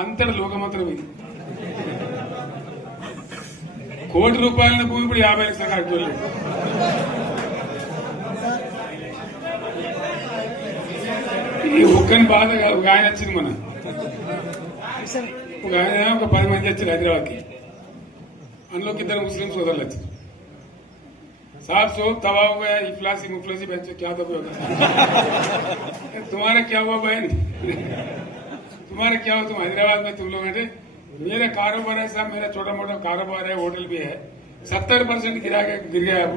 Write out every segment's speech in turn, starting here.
అంతటి లోకమంత్రం ఇది కోటి రూపాయల భూమి ఇప్పుడు యాభై లక్షల కాడికి వెళ్ళింది. ఈ ఒక్కని బాధ కాదు, ఒక ఆయన వచ్చింది మన ఒక ఆయన ఒక పది మంది వచ్చారు హైదరాబాద్కి అందులోకి ఇద్దరు ముస్లిం సోదరులు వచ్చారు साहब सो तबाह हो गया इफलासी मुफलसी बच्चे क्या दबे होगा तुम्हारा क्या हुआ बहन तुम्हारा क्या हुआ तुम हैदराबाद में तुम लोग हैं मेरा कारोबार है साहब मेरा छोटा मोटा कारोबार है होटल भी है सत्तर परसेंट गिरा के गिर गया अब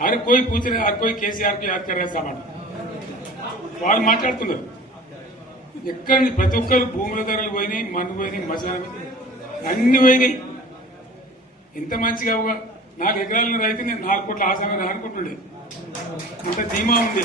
हर कोई पूछ रहे हर कोई केसीआर को याद कर रहे सामान వాళ్ళు మాట్లాడుతున్నారు ఎక్కడి నుంచి ప్రతి ఒక్కరు భూముల ధరలు పోయినాయి మన్ను పోయినాయి మసాలా అన్ని పోయినాయి ఎంత మంచిగా ఒక నాలుగు ఎకరాల రైతు నేను నాలుగు కోట్ల ఆసనం అనుకుంటుండే అంత ధీమా ఉంది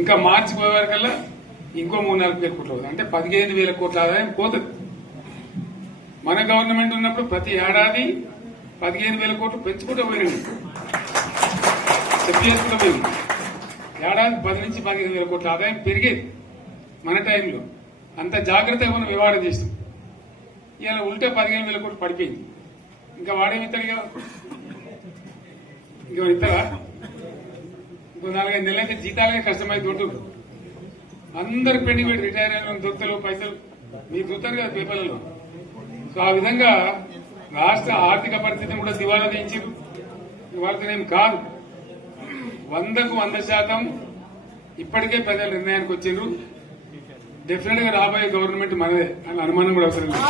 ఇంకా మార్చి పోయే ఇంకో మూడు నాలుగు వేల కోట్లు అవుతుంది అంటే పదిహేను వేల కోట్ల ఆదాయం పోతుంది. మన గవర్నమెంట్ ఉన్నప్పుడు ప్రతి ఏడాది పదిహేను వేల కోట్లు పెంచుకుంటూ పోయినాయి చెప్పి చేసుకుంటూ ఏడాది పది నుంచి పదిహేను వేల కోట్ల ఆదాయం పెరిగేది మన టైంలో. అంత జాగ్రత్తగా మనం వివాదం చేస్తాం. ఇలా ఉంటే పదిహేను వేల కోట్లు పడిపోయింది. ఇంకా వాడేమి ఇస్తాడుగా ఇంకా ఇస్తారా ఇంకో నాలుగైదు నెలలైతే జీతాలకే కష్టమై దొరుకుతుంది అందరు పెండింగ్ పెట్టి రిటైర్ అయిన దొరుకుతలు పైసలు. మీరు చూస్తారు కదా పేపర్లలో. సో ఆ విధంగా రాష్ట్ర ఆర్థిక పరిస్థితిని కూడా దివాలా తీయించారు ఇవాళనేం కాదు. వందకు వంద శాతం ఇప్పటికే ప్రజల నిర్ణయానికి వచ్చిండ్రు డెఫినెట్గా రాబోయే గవర్నమెంట్ మనదే. అని అనుమానం కూడా అవసరం లేదు.